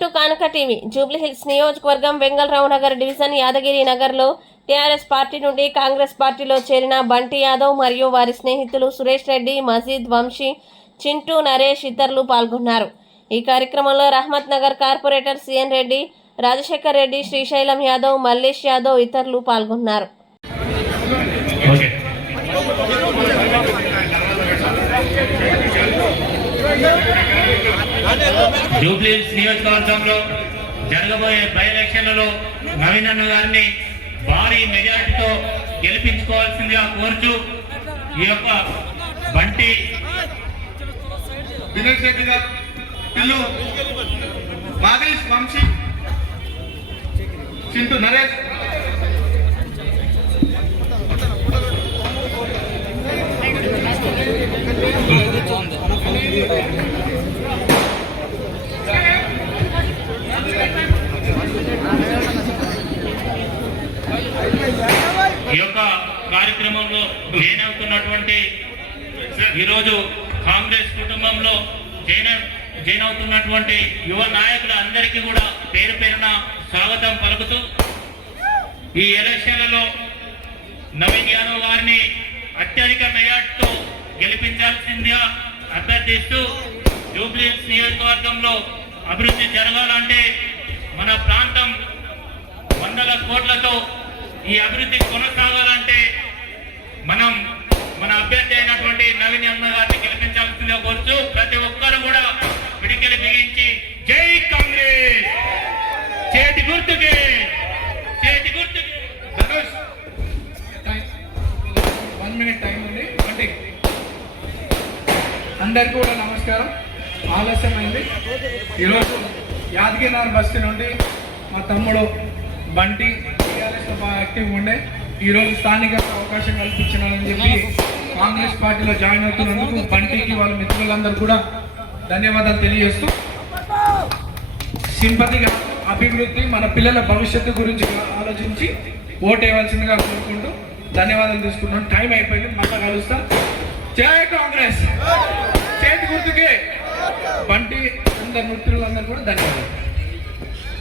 To Kanaka TV. Jubilee Hills నియోజకవర్గం Vengalrao Nagar division Yadagiri నగర్లో TRS party నుండి కాంగ్రెస్ పార్టీలో చేరిన బంటి యాదవ్ మరియు వారి స్నేహితులు సురేష్ రెడ్డి మజీద్ వంశీ చింటూ నరేష్ ఇతరులు పాల్గొన్నారు. ఈ కార్యక్రమంలో Rahmat Nagar corporator C N Reddy Rajasekhar Reddy Srisailam Yadav Mallesh Yadav ఇతరులు పాల్గొన్నారు. జూబ్లీస్ నియోజకవర్గంలో జరగబోయే బై ఎలక్షన్లలో నవీన్ అన్న గారిని భారీ మెజార్టీతో గెలిపించుకోవాల్సిందిగా కోరుచు ఈ యొక్క బంటి వినోద్ శెట్టి గారు పిల్లు మాదేశ్ వంశీ చింటూ నరేష్ కార్యక్రమంలో జాయిన్ ఈరోజు కాంగ్రెస్ కుటుంబంలో జైన జైనవుతున్నటువంటి అవుతున్నటువంటి యువ నాయకుల అందరికీ కూడా పేరు పేరున స్వాగతం పలుకుతూ ఈ ఎలక్షన్లలో నవీన్ యాదవ్ గారిని అత్యధిక మెజార్టీతో గెలిపించాల్సిందిగా అభ్యర్థిస్తూ జూబ్లీహిల్స్ నియోజకవర్గంలో అభివృద్ధి జరగాలంటే మన ప్రాంతం వందల కోట్లతో ఈ అభివృద్ధి కొనసాగాల మనం మన అభ్యర్థి అయినటువంటి నవీన్ అన్న గారిని గెలిపించాల్సిందిగా కోరుతూ ప్రతి ఒక్కరు కూడా పిడికిలు బిగించి జై కాంగ్రెస్! చేతి గుర్తుకి! చేతి గుర్తుకి! వన్ మినిట్ టైం ఉంది. అంటే అందరికీ కూడా నమస్కారం. ఆలస్యమైంది. ఈరోజు యాదగిరినార్ బస్తీ నుండి మా తమ్ముడు బంటి టీఆర్ఎస్లో బాగా యాక్టివ్గా ఉండే. ఈరోజు స్థానిక అవకాశం కల్పించినారని చెప్పి కాంగ్రెస్ పార్టీలో జాయిన్ అవుతున్నందుకు బంటికి వాళ్ళ మిత్రులందరూ కూడా ధన్యవాదాలు తెలియజేస్తూ సింపతిగా అభివృద్ధి మన పిల్లల భవిష్యత్తు గురించి ఆలోచించి ఓటు వేయవలసిందిగా కోరుకుంటూ ధన్యవాదాలు తీసుకుంటున్నాం. టైం అయిపోయింది మళ్ళా కలుస్తాం. జై కాంగ్రెస్! చేతి గుర్తుకే. బంటి అందరి మిత్రులందరూ కూడా ధన్యవాదాలు.